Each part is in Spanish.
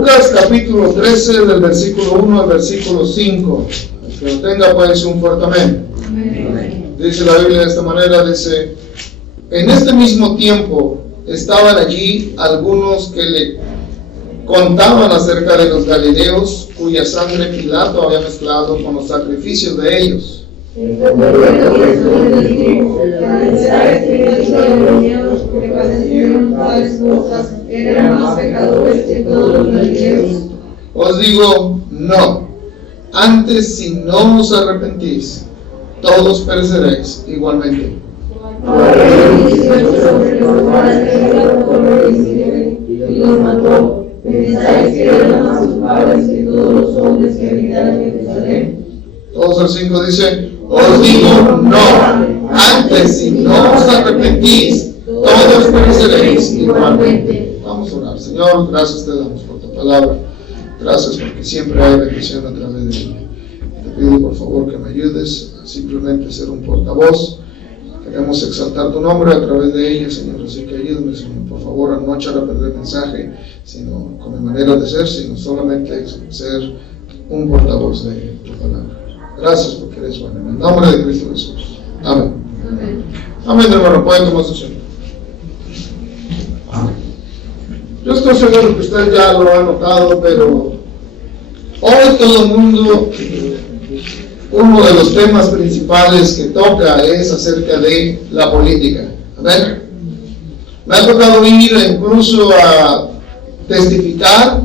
Lucas capítulo 13 del versículo 1 al versículo 5. El que lo tenga puede decir un fuerte amén. Amén. Dice la Biblia de esta manera, dice: en este mismo tiempo estaban allí algunos que le contaban acerca de los galileos cuya sangre Pilato había mezclado con los sacrificios de ellos. Os digo, no, antes si no os arrepentís, todos pereceréis igualmente. Todos al 5 dice: os digo, no, antes si no os arrepentís, todos pereceréis igualmente. Vamos a orar. Señor, gracias te damos por tu palabra. Gracias porque siempre hay bendición a través de ella. Te pido por favor que me ayudes a simplemente ser un portavoz. Queremos exaltar tu nombre a través de ella, Señor. Así que ayúdame, Señor, por favor, a no echar a perder el mensaje, sino con mi manera de ser, sino solamente ser un portavoz de tu palabra. Gracias porque eres bueno. En el nombre de Cristo Jesús. Amén. Amén, amén, hermano. Pueden tomar su asiento. Yo estoy seguro que usted ya lo ha notado, pero hoy todo el mundo, uno de los temas principales que toca es acerca de la política. Amén. Me ha tocado ir incluso a testificar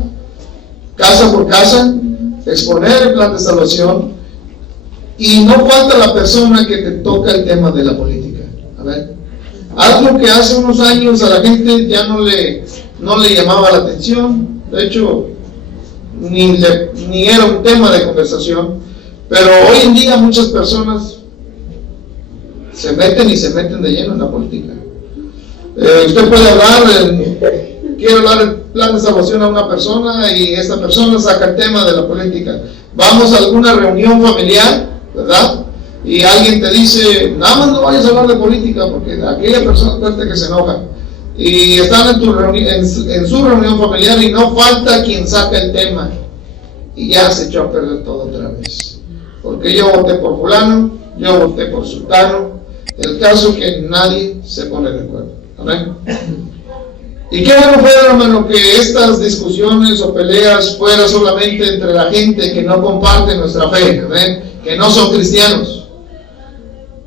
casa por casa, exponer el plan de salvación, y no falta la persona que te toca el tema de la política. Amén. Algo que hace unos años a la gente ya no le llamaba la atención, de hecho ni era un tema de conversación, pero hoy en día muchas personas se meten de lleno en la política. Usted puede quiere hablar del plan de salvación a una persona y esta persona saca el tema de la política. Vamos a alguna reunión familiar, ¿verdad? Y alguien te dice, nada más no vayas a hablar de política porque aquella persona fuerte que se enoja. Y están en su reunión familiar y no falta quien saca el tema. Y ya se echó a perder todo otra vez. Porque yo voté por fulano, yo voté por sultano. El caso es que nadie se pone de acuerdo. Amén. Y qué bueno fuera, hermano, que estas discusiones o peleas fueran solamente entre la gente que no comparte nuestra fe, amén, que no son cristianos.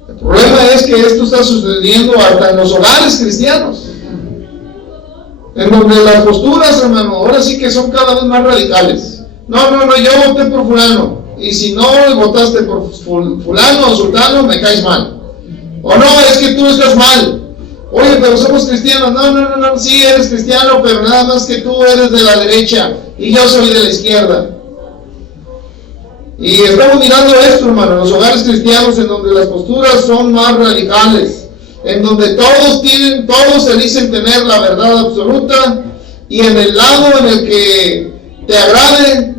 El problema es que esto está sucediendo hasta en los hogares cristianos, en donde las posturas, hermano, ahora sí que son cada vez más radicales. No, yo voté por fulano, y si no votaste por fulano o sultano, me caes mal. O no, es que tú estás mal. Oye, pero somos cristianos. No, sí eres cristiano, pero nada más que tú eres de la derecha y yo soy de la izquierda. Y estamos mirando esto, hermano, en los hogares cristianos, en donde las posturas son más radicales, en donde todos se dicen tener la verdad absoluta, y en el lado en el que te agrade,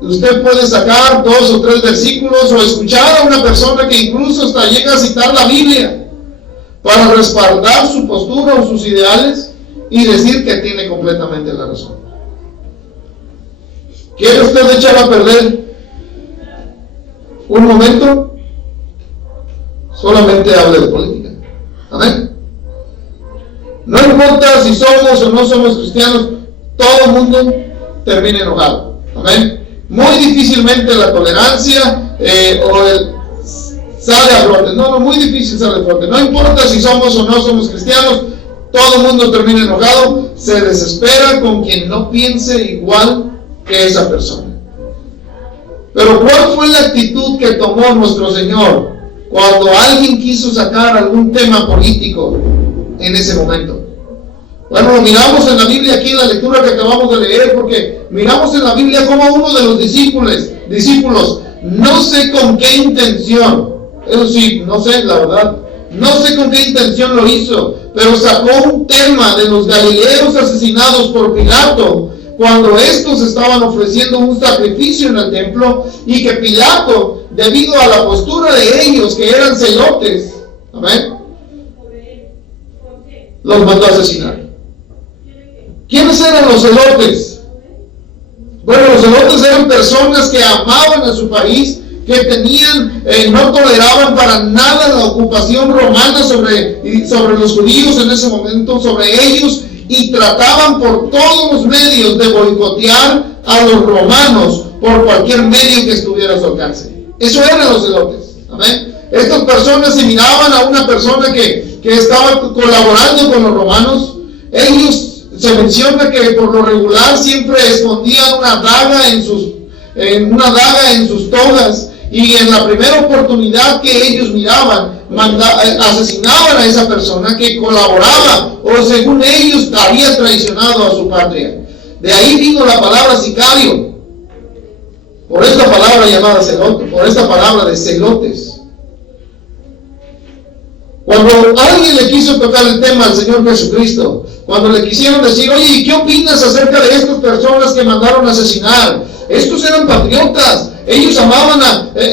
usted puede sacar 2 o 3 versículos o escuchar a una persona que incluso hasta llega a citar la Biblia para respaldar su postura o sus ideales y decir que tiene completamente la razón. ¿Quiere usted echar a perder un momento? Solamente hable de política. Amén. No importa si somos o no somos cristianos, todo el mundo termina enojado. Amén. Muy difícilmente la tolerancia sale a flote. No, muy difícil sale a flote. No importa si somos o no somos cristianos, todo el mundo termina enojado, se desespera con quien no piense igual que esa persona. Pero ¿cuál fue la actitud que tomó nuestro Señor cuando alguien quiso sacar algún tema político en ese momento? Bueno, lo miramos en la Biblia aquí en la lectura que acabamos de leer, porque miramos en la Biblia como uno de los discípulos, no sé con qué intención, eso sí, no sé, la verdad, no sé con qué intención lo hizo, pero sacó un tema de los galileos asesinados por Pilato, cuando estos estaban ofreciendo un sacrificio en el templo, y que Pilato, debido a la postura de ellos, que eran celotes, amén, los mandó a asesinar. ¿Quiénes eran los celotes? Estos eran personas que amaban a su país, que tenían, no toleraban para nada la ocupación romana sobre los judíos en ese momento, sobre ellos, y trataban por todos los medios de boicotear a los romanos por cualquier medio que estuviera a su alcance. Eso eran los zelotes. Amén. Estas personas se miraban a una persona que estaba colaborando con los romanos. Ellos, se menciona que por lo regular siempre escondían una daga en sus togas, y en la primera oportunidad que ellos miraban, asesinaban a esa persona que colaboraba o según ellos había traicionado a su patria. De ahí vino la palabra sicario, por esta palabra llamada celote, por esta palabra de celotes. Cuando alguien le quiso tocar el tema al Señor Jesucristo, cuando le quisieron decir, oye, ¿qué opinas acerca de estas personas que mandaron a asesinar? Estos eran patriotas, ellos amaban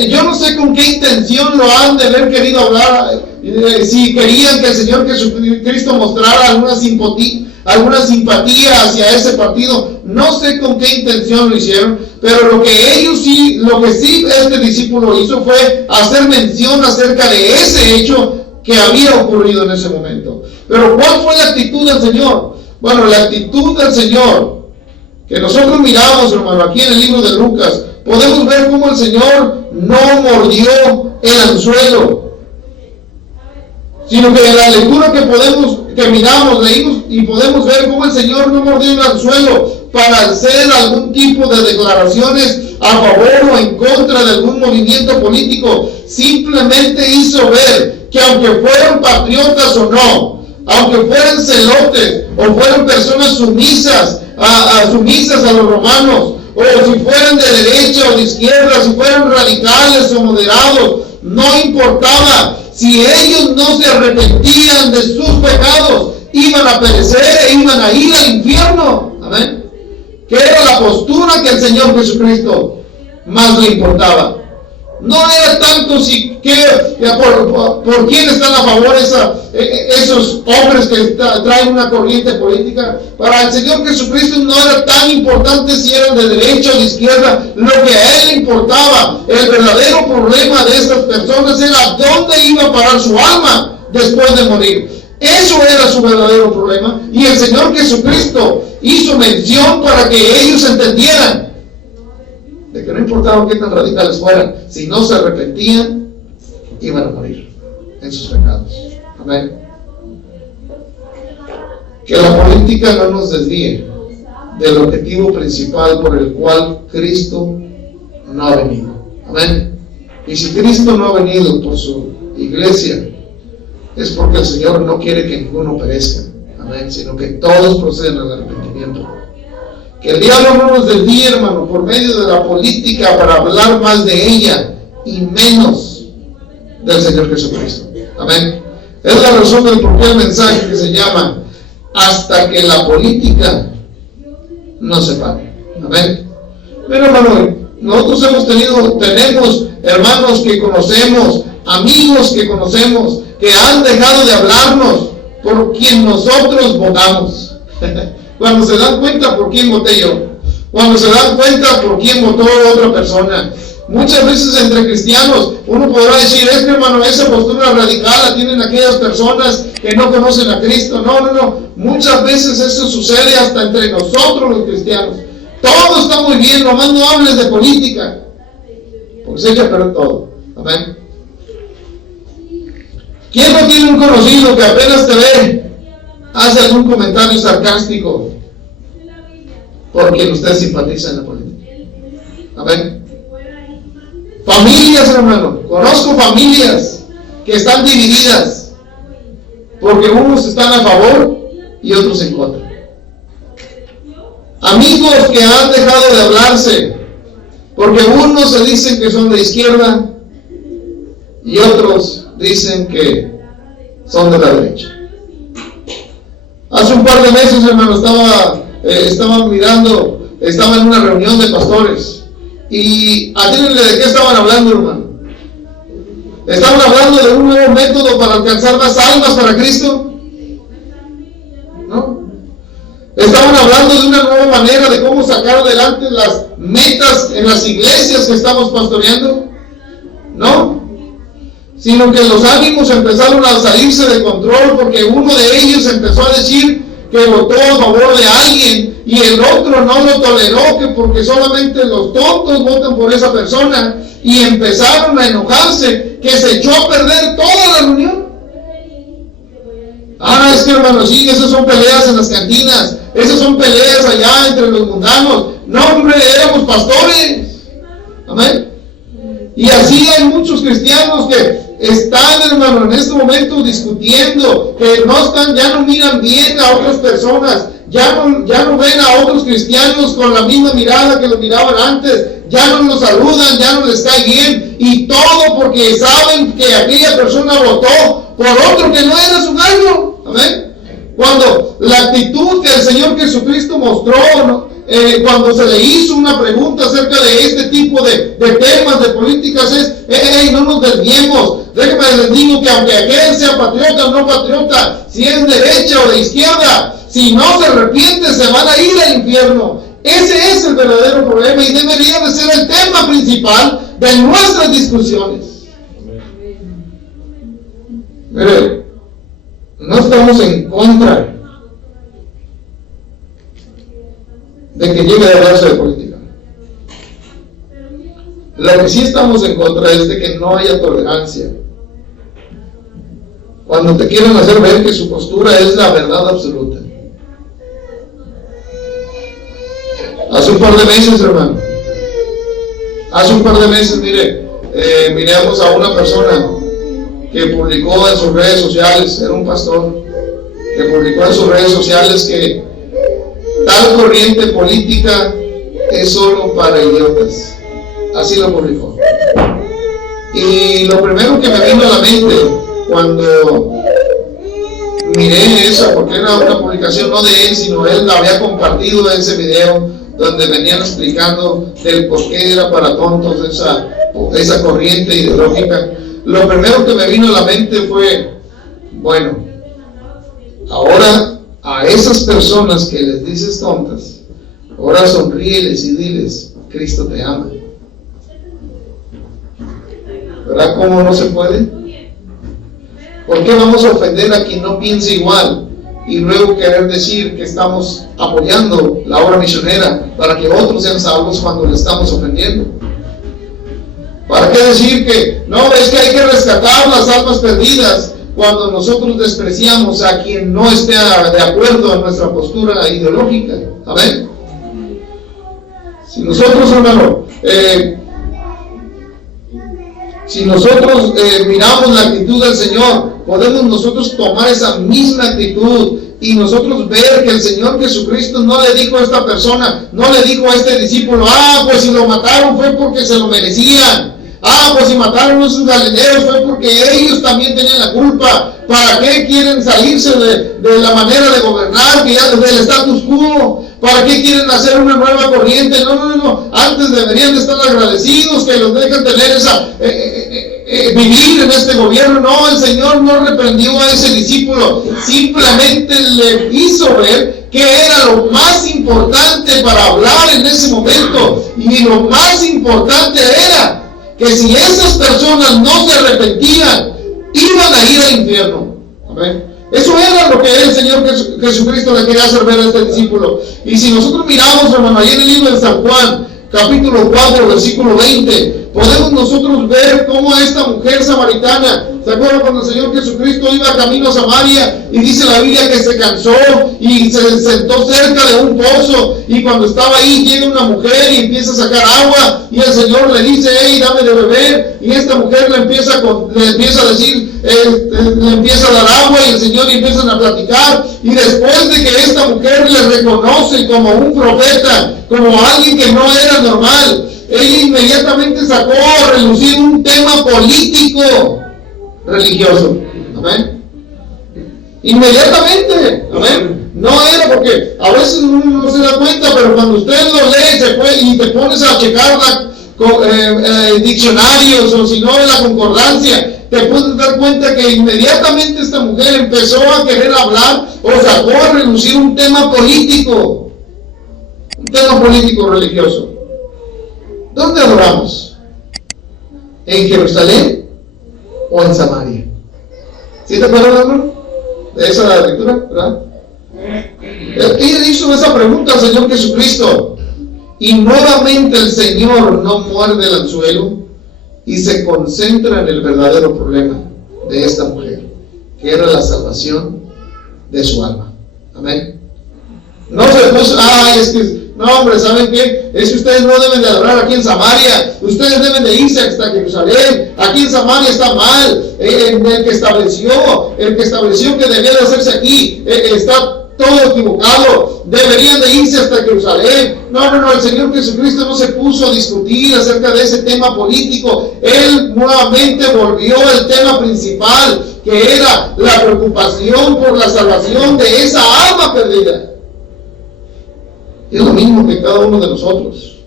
yo no sé con qué intención lo han de haber querido hablar, si querían que el Señor Jesucristo mostrara alguna simpatía hacia ese partido, no sé con qué intención lo hicieron, pero lo que sí este discípulo hizo fue hacer mención acerca de ese hecho que había ocurrido en ese momento. Pero ¿cuál fue la actitud del Señor? Bueno, la actitud del Señor que nosotros miramos, hermano, aquí en el libro de Lucas, podemos ver cómo el Señor no mordió el anzuelo, sino que en la lectura que miramos, leímos y podemos ver cómo el Señor no mordió el anzuelo para hacer algún tipo de declaraciones a favor o en contra de algún movimiento político. Simplemente hizo ver que aunque fueran patriotas o no, aunque fueran celotes o fueran personas sumisas a los romanos, o si fueran de derecha o de izquierda, si fueran radicales o moderados, no importaba. Si ellos no se arrepentían de sus pecados, iban a perecer e iban a ir al infierno. Amén. Que era la postura que el Señor Jesucristo más le importaba. No era tanto por quién están a favor esos hombres que traen una corriente política. Para el Señor Jesucristo no era tan importante si eran de derecha o de izquierda. Lo que a Él le importaba, el verdadero problema de estas personas era dónde iba a parar su alma después de morir. Eso era su verdadero problema. Y el Señor Jesucristo hizo mención para que ellos entendieran de que no importaba qué tan radicales fueran, si no se arrepentían, iban a morir en sus pecados. Amén. Que la política no nos desvíe del objetivo principal por el cual Cristo no ha venido. Amén. Y si Cristo no ha venido por su iglesia, es porque el Señor no quiere que ninguno perezca. Amén. Sino que todos procedan al arrepentimiento. Que el diablo no nos desvíe, hermano, por medio de la política para hablar más de ella y menos del Señor Jesucristo. Amén. Es la razón del por qué el mensaje que se llama hasta que la política no se pare. Amén. Pero, hermano, nosotros tenemos hermanos que conocemos, amigos que conocemos, que han dejado de hablarnos por quien nosotros votamos. Cuando se dan cuenta por quién voté yo, cuando se dan cuenta por quién votó otra persona. Muchas veces entre cristianos uno podrá decir, hermano, esa postura radical la tienen aquellas personas que no conocen a Cristo. No. Muchas veces eso sucede hasta entre nosotros los cristianos. Todo está muy bien, nomás no hables de política, porque se echa a perder todo. Amén. ¿Quién no tiene un conocido que apenas te ve hace algún comentario sarcástico por quien usted simpatiza en la política? Amén. Familias, hermano, conozco familias que están divididas porque unos están a favor y otros en contra. Amigos que han dejado de hablarse porque unos se dicen que son de izquierda y otros dicen que son de la derecha. Hace un par de meses, hermano, estaba en una reunión de pastores. Y adivínenle de qué estaban hablando, hermano. Estaban hablando de un nuevo método para alcanzar más almas para Cristo. ¿No? Estaban hablando de una nueva manera de cómo sacar adelante las metas en las iglesias que estamos pastoreando. No, sino que los ánimos empezaron a salirse de control porque uno de ellos empezó a decir que votó a favor de alguien y el otro no lo toleró, que porque solamente los tontos votan por esa persona, y empezaron a enojarse, que se echó a perder toda la reunión. Es que, hermanos, sí, esas son peleas en las cantinas, esas son peleas allá entre los mundanos. No, hombre, éramos pastores. Amén. Y así hay muchos cristianos que están, hermano, en este momento discutiendo, que no están, ya no miran bien a otras personas, ya no ven a otros cristianos con la misma mirada que los miraban antes, ya no los saludan, ya no les cae bien, y todo porque saben que aquella persona votó por otro que no era su gallo. Amén. Cuando la actitud que el Señor Jesucristo mostró, ¿no? Cuando se le hizo una pregunta acerca de este tipo de temas, de políticas, es, no nos desviemos. Déjenme les digo que aunque aquel sea patriota o no patriota, si es derecha o de izquierda, si no se arrepiente, se van a ir al infierno. Ese es el verdadero problema y debería de ser el tema principal de nuestras discusiones. Mire, no estamos en contra de que llegue a hablarse de política. Lo que sí estamos en contra es de que no haya tolerancia. Cuando te quieren hacer ver que su postura es la verdad absoluta. Hace un par de meses, hermano, miramos a una persona que publicó en sus redes sociales, era un pastor, que publicó en sus redes sociales que tal corriente política es solo para idiotas. Así lo publicó. Y lo primero que me vino a la mente cuando miré eso, porque era una publicación no de él, sino él la había compartido en ese video donde venían explicando del por qué era para tontos esa corriente ideológica. Lo primero que me vino a la mente fue, bueno, ahora a esas personas que les dices tontas, ahora sonríeles y diles, Cristo te ama. ¿Verdad cómo no se puede? ¿Por qué vamos a ofender a quien no piense igual y luego querer decir que estamos apoyando la obra misionera para que otros sean salvos cuando le estamos ofendiendo? ¿Para qué decir que no, es que hay que rescatar las almas perdidas cuando nosotros despreciamos a quien no esté de acuerdo en nuestra postura ideológica? Amén. Si nosotros, hermano, miramos la actitud del Señor, podemos nosotros tomar esa misma actitud y nosotros ver que el Señor Jesucristo no le dijo a esta persona, no le dijo a este discípulo, pues si lo mataron fue porque se lo merecían. Pues si mataron a esos galileos fue porque ellos también tenían la culpa. ¿Para qué quieren salirse de la manera de gobernar, que ya desde el status quo? ¿Para qué quieren hacer una nueva corriente? No. Antes deberían de estar agradecidos que los dejen tener vivir en este gobierno. No, el Señor no reprendió a ese discípulo. Simplemente le hizo ver que era lo más importante para hablar en ese momento. Y lo más importante era que si esas personas no se arrepentían, iban a ir al infierno. Amén. Eso era lo que el Señor Jesucristo le quería hacer ver a este discípulo. Y si nosotros miramos, hermano, ahí en el libro de San Juan, capítulo 4, versículo 20, podemos nosotros ver cómo esta mujer samaritana, ¿se acuerdan cuando el Señor Jesucristo iba camino a Samaria? Y dice la Biblia que se cansó y se sentó cerca de un pozo, y cuando estaba ahí llega una mujer y empieza a sacar agua, y el Señor le dice, dame de beber, y esta mujer le empieza a decir, le empieza a dar agua, y el Señor, y empiezan a platicar, y después de que esta mujer le reconoce como un profeta, como alguien que no era normal, ella inmediatamente sacó a relucir un tema político religioso. Amén. Inmediatamente. Amén. No era porque a veces uno no se da cuenta, pero cuando usted lo lee y te pones a checar diccionarios o si no la concordancia, te puedes dar cuenta que inmediatamente esta mujer empezó a querer hablar o sacó a relucir un tema político religioso. ¿Dónde adoramos? ¿En Jerusalén o en Samaria? ¿Sí te acuerdas, hermano? De esa lectura, ¿verdad? Ella hizo esa pregunta al Señor Jesucristo. Y nuevamente el Señor no muerde el anzuelo y se concentra en el verdadero problema de esta mujer, que era la salvación de su alma. Amén. No se puso, no, hombre, ¿saben qué? Es que ustedes no deben de adorar aquí en Samaria, ustedes deben de irse hasta Jerusalén, aquí en Samaria está mal, el que estableció que debía de hacerse aquí, está todo equivocado, deberían de irse hasta Jerusalén. No, el Señor Jesucristo no se puso a discutir acerca de ese tema político, Él nuevamente volvió al tema principal, que era la preocupación por la salvación de esa alma perdida. Y es lo mismo que cada uno de nosotros.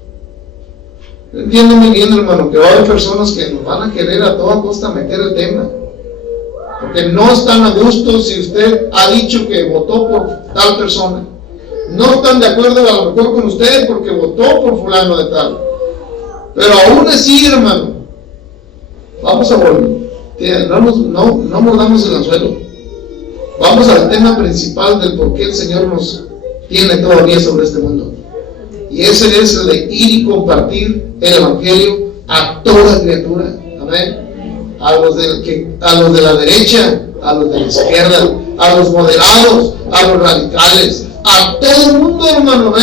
Entiendo muy bien, hermano, que va a haber personas que nos van a querer a toda costa meter el tema, porque no están a gusto si usted ha dicho que votó por tal persona. No están de acuerdo a lo mejor con usted porque votó por fulano de tal. Pero aún así, hermano, vamos a volver. No mordamos el anzuelo. Vamos al tema principal del por qué el Señor nos tiene todavía sobre este mundo. Y ese es el de ir y compartir el Evangelio a toda criatura. Amén. A los de la derecha, a los de la izquierda, a los moderados, a los radicales, a todo el mundo, hermano,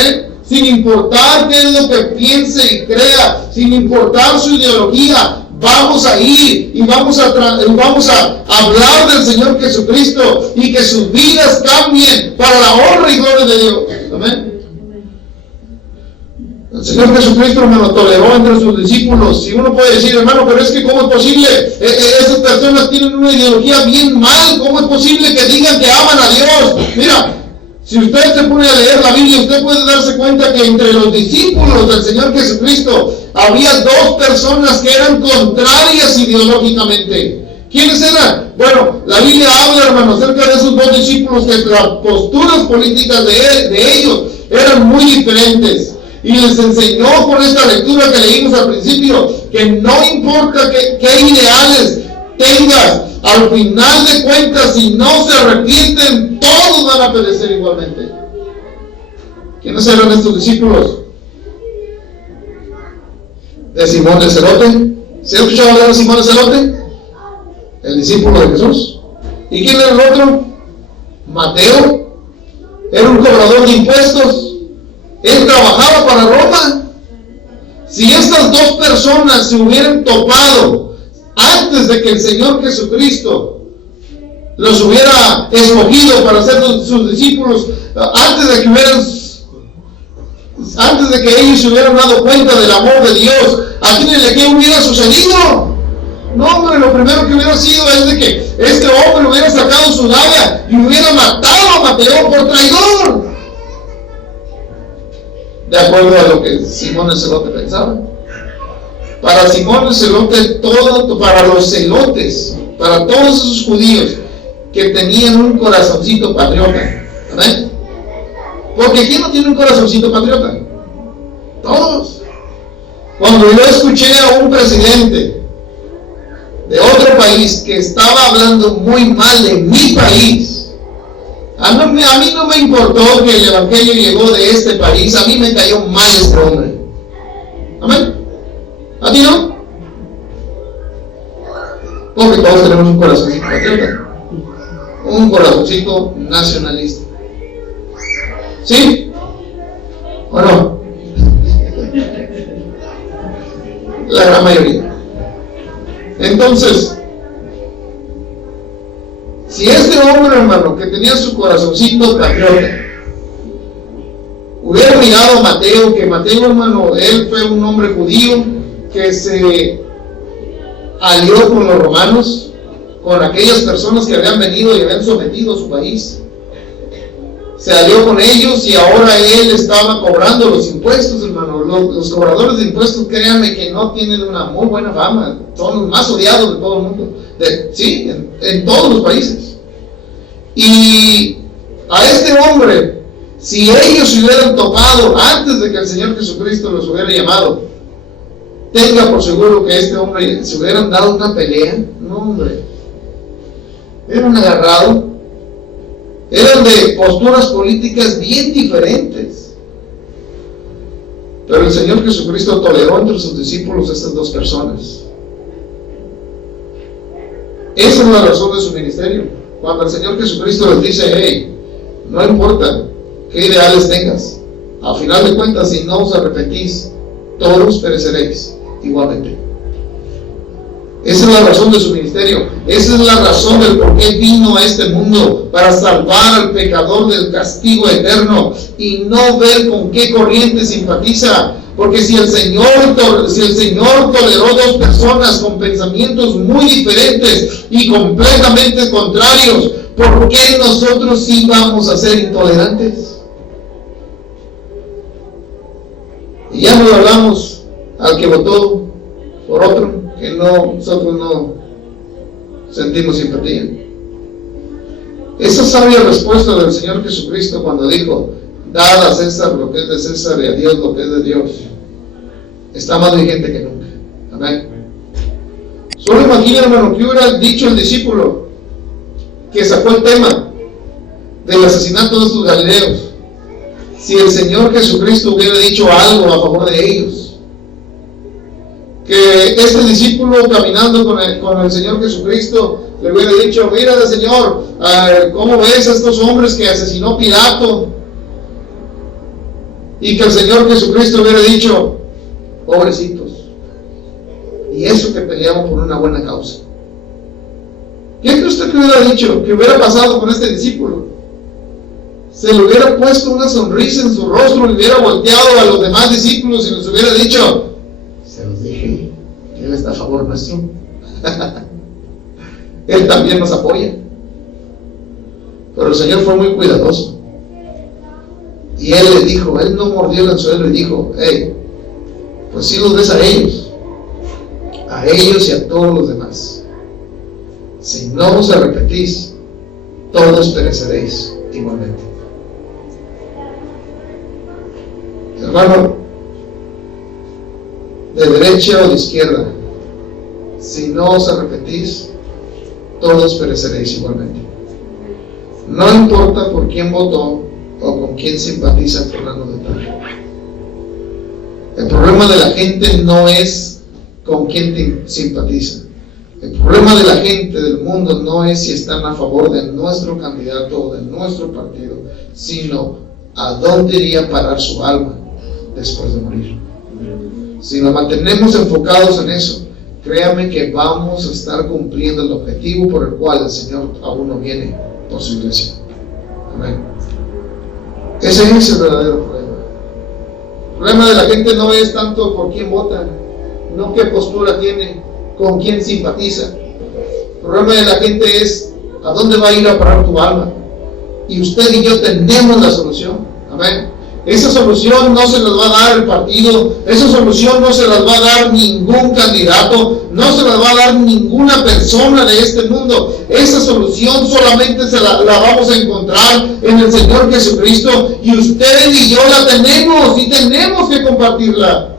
sin importar qué es lo que piense y crea, sin importar su ideología, vamos a ir y vamos a hablar del Señor Jesucristo y que sus vidas cambien para la honra y gloria de Dios. Amén. El Señor Jesucristo, hermano, toleró entre sus discípulos. Y uno puede decir, hermano, pero es que ¿cómo es posible? Esas personas tienen una ideología bien mal. ¿Cómo es posible que digan que aman a Dios? Mira, si usted se pone a leer la Biblia, usted puede darse cuenta que entre los discípulos del Señor Jesucristo había dos personas que eran contrarias ideológicamente. ¿Quiénes eran? Bueno, la Biblia habla, hermano, acerca de esos dos discípulos, que las posturas políticas de ellos eran muy diferentes. Y les enseñó con esta lectura que leímos al principio, que no importa qué ideales tengas, al final de cuentas, si no se arrepienten, todos van a perecer igualmente. ¿Quiénes eran estos discípulos? De Simón el Celote. ¿Se ha escuchado hablar de Simón el Celote? El discípulo de Jesús. ¿Y quién era el otro? Mateo. Era un cobrador de impuestos. Él trabajaba para Roma. Si estas dos personas se hubieran topado antes de que el Señor Jesucristo los hubiera escogido para ser sus discípulos, antes de que ellos se hubieran dado cuenta del amor de Dios, ¿a qué hubiera sucedido? No, hombre, lo primero que hubiera sido es de que este hombre hubiera sacado su daga y hubiera matado a Mateo por traidor. De acuerdo a lo que Simón el Celote pensaba. Para Simón el Celote, para los celotes, para todos esos judíos que tenían un corazoncito patriota. ¿Amén? Porque ¿quién no tiene un corazoncito patriota? Todos. Cuando yo escuché a un presidente de otro país que estaba hablando muy mal de mi país, a mí no me importó que el Evangelio llegó de este país, a mí me cayó mal este hombre. Amén. ¿A ti no? Porque todos tenemos un corazoncito patriota, un corazoncito nacionalista. ¿Sí? ¿O no? La gran mayoría. Entonces, si este hombre, hermano, que tenía su corazoncito patriota, hubiera mirado a Mateo, que Mateo, hermano, él fue un hombre judío que se alió con los romanos, con aquellas personas que habían venido y habían sometido a su país, se alió con ellos y ahora él estaba cobrando los impuestos, hermano. Los cobradores de impuestos, créanme que no tienen una muy buena fama, son los más odiados de todo el mundo. Sí, en todos los países. Y a este hombre, si ellos se hubieran topado antes de que el Señor Jesucristo los hubiera llamado, tenga por seguro que este hombre se hubieran dado una pelea. No, hombre, eran agarrados, eran de posturas políticas bien diferentes, pero el Señor Jesucristo toleró entre sus discípulos a estas dos personas. Esa es la razón de su ministerio. Cuando el Señor Jesucristo les dice: hey, no importa qué ideales tengas, al final de cuentas, si no os arrepentís, todos pereceréis igualmente. Esa es la razón de su ministerio. Esa es la razón del por qué vino a este mundo, para salvar al pecador del castigo eterno y no ver con qué corriente simpatiza. Porque si el Señor toleró dos personas con pensamientos muy diferentes y completamente contrarios, ¿por qué nosotros sí vamos a ser intolerantes? Y ya no hablamos al que votó por otro, que nosotros no sentimos simpatía. Esa sabia respuesta del Señor Jesucristo cuando dijo: dad a César lo que es de César y a Dios lo que es de Dios, está más vigente que nunca. Amén. Solo imagina, hermano, que hubiera dicho el discípulo que sacó el tema del asesinato de estos galileos, si el Señor Jesucristo hubiera dicho algo a favor de ellos. Que este discípulo, caminando con el Señor Jesucristo, le hubiera dicho: mira, Señor, ¿cómo ves a estos hombres que asesinó Pilato? Y que el Señor Jesucristo hubiera dicho: pobrecitos, y eso que peleamos por una buena causa. ¿Qué cree usted que hubiera dicho? ¿Qué hubiera pasado con este discípulo? Se le hubiera puesto una sonrisa en su rostro, le hubiera volteado a los demás discípulos y les hubiera dicho: se los dije, Él está a favor nuestro. Él también nos apoya. Pero el Señor fue muy cuidadoso. Y Él le dijo, Él no mordió el anzuelo y dijo: hey, pues sí los des a ellos y a todos los demás. Si no os arrepentís, todos pereceréis igualmente. Hermano, de derecha o de izquierda, si no os arrepentís, todos pereceréis igualmente. No importa por quién votó o con quién simpatiza Fernando de Tal. El problema de la gente no es con quién simpatiza. El problema de la gente del mundo no es si están a favor de nuestro candidato o de nuestro partido, sino a dónde iría a parar su alma después de morir. Si nos mantenemos enfocados en eso, créame que vamos a estar cumpliendo el objetivo por el cual el Señor aún no viene por su iglesia. Amén. Ese es el verdadero problema. El problema de la gente no es tanto por quién vota, no qué postura tiene, con quién simpatiza. El problema de la gente es a dónde va a ir a parar tu alma. Y usted y yo tenemos la solución. Amén. Esa solución no se las va a dar el partido, esa solución no se las va a dar ningún candidato, no se las va a dar ninguna persona de este mundo. Esa solución solamente la vamos a encontrar en el Señor Jesucristo, y usted y yo la tenemos y tenemos que compartirla.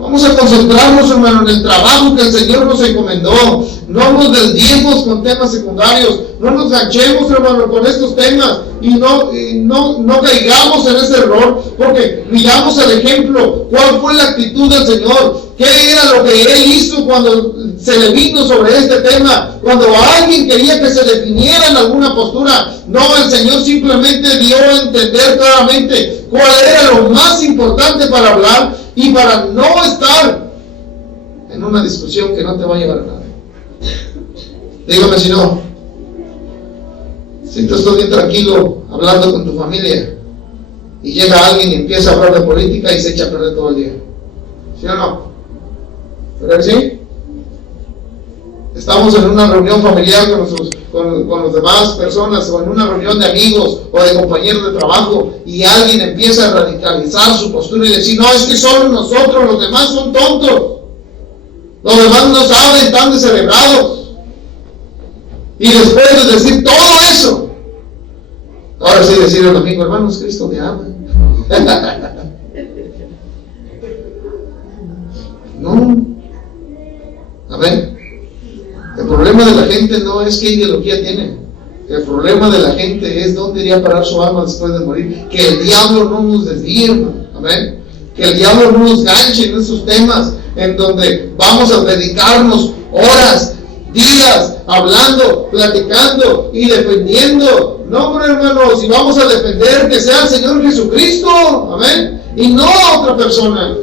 Vamos a concentrarnos, hermano, en el trabajo que el Señor nos encomendó. No nos desviemos con temas secundarios. No nos ganchemos, hermano, con estos temas. Y no caigamos en ese error. Porque miramos el ejemplo. ¿Cuál fue la actitud del Señor? ¿Qué era lo que Él hizo cuando se le vino sobre este tema? Cuando alguien quería que se definiera en alguna postura. No, el Señor simplemente dio a entender claramente cuál era lo más importante para hablar y para no estar en una discusión que no te va a llevar a nada. Dígame si no. Si tú estás bien tranquilo hablando con tu familia y llega alguien y empieza a hablar de política y se echa a perder todo el día. ¿Sí o no? ¿Verdad que sí? Estamos en una reunión familiar con los demás personas, o en una reunión de amigos o de compañeros de trabajo, y alguien empieza a radicalizar su postura y decir: no, es que solo nosotros, los demás son tontos, los demás no saben, están descerebrados. Y después de decir todo eso, ahora sí decir el domingo, hermanos, Cristo te ama. No. Amén. El problema de la gente no es qué ideología tiene. El problema de la gente es dónde iría a parar su alma después de morir. Que el diablo no nos desvíe, hermano. Amén. Que el diablo no nos ganche en esos temas en donde vamos a dedicarnos horas, días, hablando, platicando y defendiendo. No, pero hermanos, si vamos a defender, que sea el Señor Jesucristo. Amén. Y no a otra persona.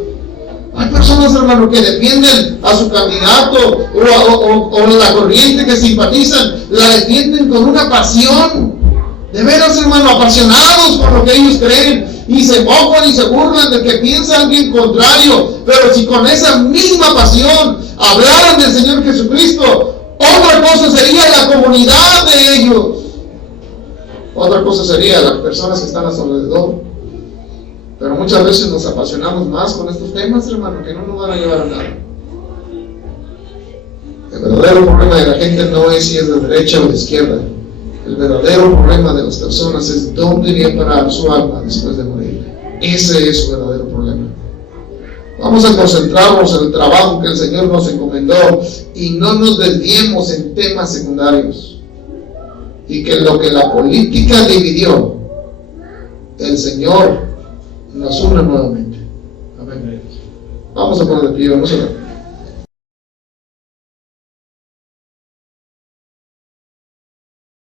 Hay personas, hermano, que defienden a su candidato o la corriente que simpatizan, la defienden con una pasión. De veras, hermano, apasionados por lo que ellos creen. Y se mofan y se burlan de que piensan bien contrario. Pero si con esa misma pasión hablaran del Señor Jesucristo, otra cosa sería la comunidad de ellos. Otra cosa sería las personas que están a su alrededor. Pero muchas veces nos apasionamos más con estos temas, hermano, que no nos van a llevar a nada. El verdadero problema de la gente no es si es de derecha o de izquierda. El verdadero problema de las personas es dónde iría a parar su alma después de morir. Ese es su verdadero problema. Vamos a concentrarnos en el trabajo que el Señor nos encomendó y no nos desviemos en temas secundarios. Y que lo que la política dividió, el Señor nos une nuevamente. Amén. Vamos a poner de pie, vamos a ver.